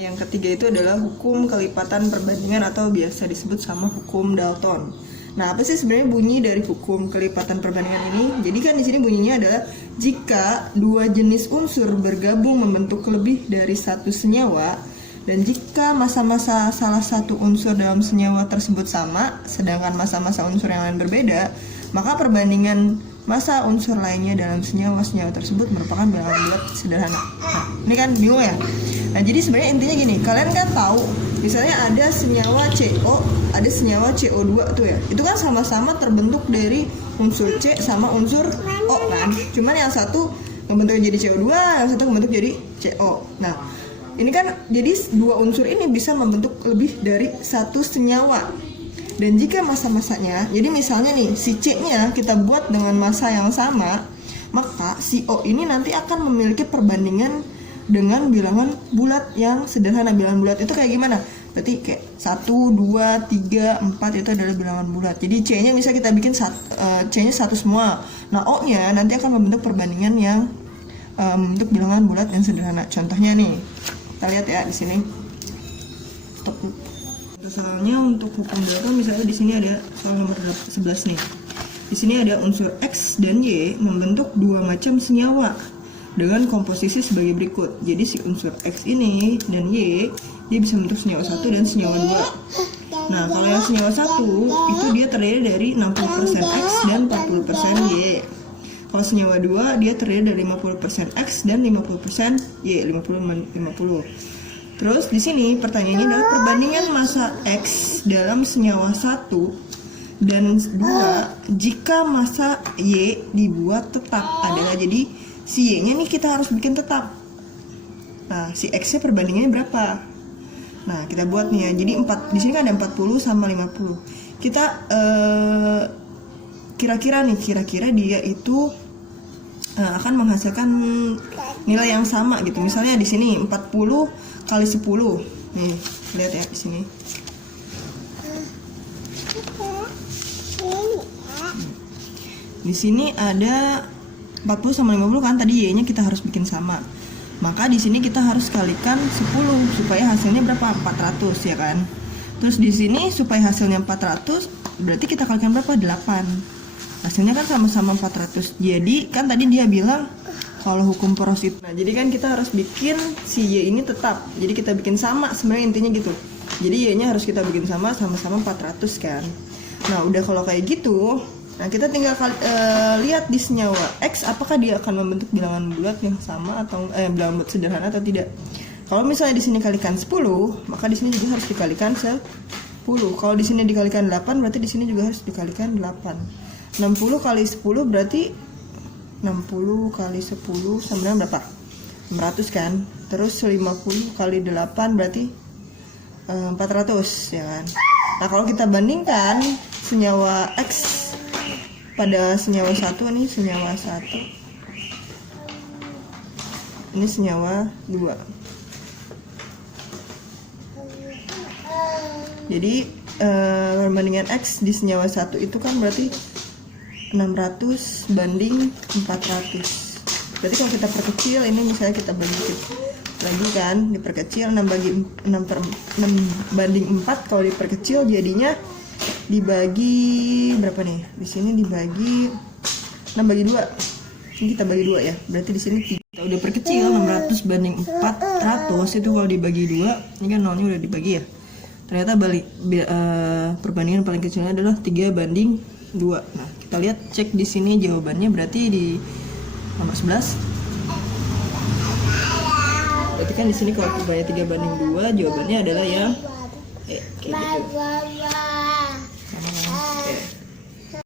Yang ketiga itu adalah hukum kelipatan perbandingan atau biasa disebut sama hukum Dalton. Nah, apa sih sebenarnya bunyi dari hukum kelipatan perbandingan ini? Jadi kan di sini bunyinya adalah jika dua jenis unsur bergabung membentuk lebih dari satu senyawa, dan jika massa-massa salah satu unsur dalam senyawa tersebut sama, sedangkan massa-massa unsur yang lain berbeda, maka perbandingan massa unsur lainnya dalam senyawa-senyawa tersebut merupakan bilangan bulat sederhana. Nah, ini kan bingung ya? Nah, jadi sebenarnya intinya gini, kalian kan tahu, misalnya ada senyawa CO, ada senyawa CO2 tuh ya. Itu kan sama-sama terbentuk dari unsur C sama unsur O kan. Cuman yang satu membentuk jadi CO2, yang satu membentuk jadi CO. Nah, ini kan jadi dua unsur ini bisa membentuk lebih dari satu senyawa. Dan jika massa-massanya, jadi misalnya nih, si C-nya kita buat dengan massa yang sama, maka si O ini nanti akan memiliki perbandingan dengan bilangan bulat yang sederhana. Bilangan bulat itu kayak gimana? Berarti kayak 1, 2, 3, 4 itu adalah bilangan bulat. Jadi C-nya bisa kita bikin C-nya 1 semua. Nah, O-nya nanti akan membentuk perbandingan yang membentuk bilangan bulat yang sederhana. Contohnya nih, kita lihat ya di sini. Stop. Soalnya untuk hukum Dalton misalnya di sini ada soal nomor 11 nih. Di sini ada unsur X dan Y membentuk dua macam senyawa dengan komposisi sebagai berikut. Jadi si unsur X ini dan Y dia bisa membentuk senyawa 1 dan senyawa 2. Nah, kalau yang senyawa 1 itu dia terdiri dari 60% X dan 40% Y. Kalau senyawa 2 dia terdiri dari 50% X dan 50% Y, 50-50. Terus di sini pertanyaannya adalah perbandingan massa X dalam senyawa 1 dan 2 jika massa Y dibuat tetap adalah, jadi si Y-nya nih kita harus bikin tetap. Nah, si X-nya perbandingannya berapa? Nah, kita buat nih ya. Jadi di sini kan ada 40 sama 50. Kita kira-kira dia itu akan menghasilkan nilai yang sama gitu. Misalnya di sini 40 kali 10. Nih, lihat ya di sini. Di sini ada 40 sama 50 kan, tadi Y-nya kita harus bikin sama. Maka di sini kita harus kalikan 10 supaya hasilnya berapa? 400 ya kan. Terus di sini supaya hasilnya 400 berarti kita kalikan berapa? 8. Hasilnya kan sama-sama 400. Jadi kan tadi dia bilang kalau hukum Poros itu. Nah, jadi kan kita harus bikin si Y ini tetap. Jadi kita bikin sama, sebenarnya intinya gitu. Jadi Y-nya harus kita bikin sama-sama 400 kan. Nah, udah kalau kayak gitu, nah kita tinggal lihat di senyawa X apakah dia akan membentuk bilangan bulat yang sama atau bilangan bulat sederhana atau tidak. Kalau misalnya di sini kalikan 10, maka di sini juga harus dikalikan 10. Kalau di sini dikalikan 8, berarti di sini juga harus dikalikan 8. 60 kali 10 berarti 60 kali 10 sama dengan berapa? 600 kan. Terus 50 kali 8 berarti 400 ya kan. Nah, kalau kita bandingkan senyawa X pada senyawa 1, ini senyawa 1, ini senyawa 2. Jadi perbandingan X di senyawa 1 itu kan berarti 600 banding 400. Berarti kalau kita perkecil, ini misalnya kita bagi lagi kan, diperkecil 6 banding 4. Kalau diperkecil jadinya dibagi berapa nih? Di sini dibagi 6 bagi 2. Ini kita bagi 2 ya. Berarti di sini kita udah perkecil 600 banding 400 itu kalau dibagi 2, ini kan nolnya udah dibagi ya. Ternyata perbandingan paling kecilnya adalah 3 banding 2. Nah, kita lihat cek di sini jawabannya berarti di nomor 11. Berarti kan di sini kalau banyak 3 banding 2 jawabannya adalah yang kayak gitu.